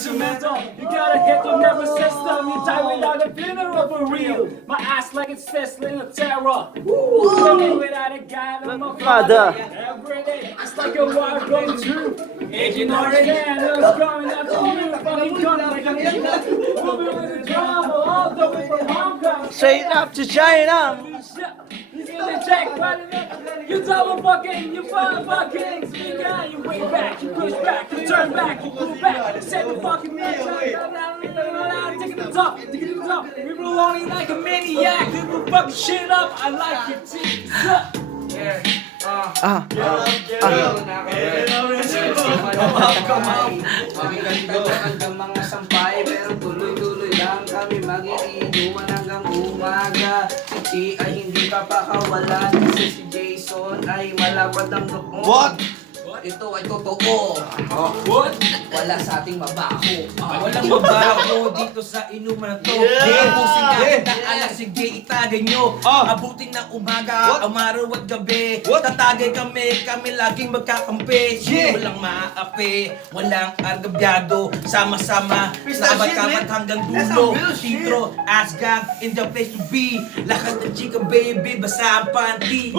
instrumental. You gotta hit your nervous system. You die without a funeral for real. My ass like it's sizzling with terror. Living without a guide on my father. Every day, it's like a war going through. Agent Oregon, who's coming up to you? Fucking gun like a nigga. Moving with the drama, all the way from Hong Kong. Straight up to China. He's gonna check, you double fucking, you fucking speak out, you way back, you push back, you turn back, you pull back, set the fucking man down, taking the top, we roll on like a maniac, we will fucking shit up, I like your teeth. Hanggang mga sampay, pero tuloy-tuloy lang kami mag-iinuman hanggang umaga. Si T ay hindi papakawalan kasi si Jason ay malapad ang doon. What? Ito ay totoo. What? Wala sa ating mabaho. Walang mabaho dito sa inuman na to. Busin nga kita, alas sige itagay nyo. Abutin ng umaga, amaraw at gabi. Tatagay kami laging magkakampi. Walang maapi, walang argabyado. Sama-sama, laban-kamat hanggang dulo. Titro, Asgang, in the place to be. Lahat ng chika baby, basa ang panty.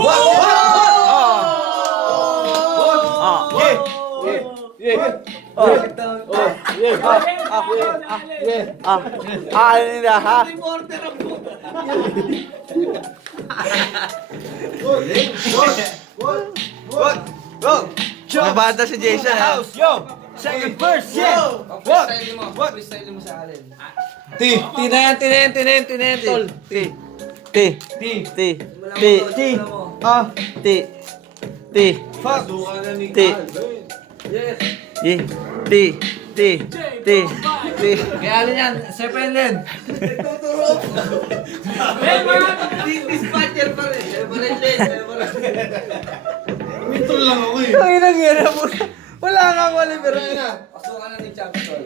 Ano nila ha? May bata si Jason ha? Yo! Second verse, yeah! Freestyle mo sa alin. Tol. Kaya alin yan, Sepelen. Dispatcher pa rin. Mitol lang ako eh. Ang inang mo. Wala kang wali pero na. Pasukan na ni Champson.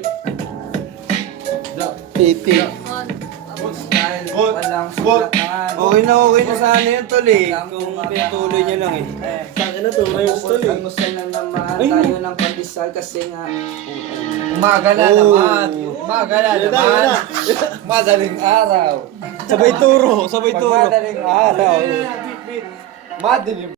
Titi. Dahil walang sulatan. Okay na sana yan tol eh. Kung pinatuloy niya lang eh. Tangina to, may tol eh. Almusal na naman tayo ng pandesal kasi nga umaga na naman. Madaling araw. Sabay turo. Madaling araw. Madilim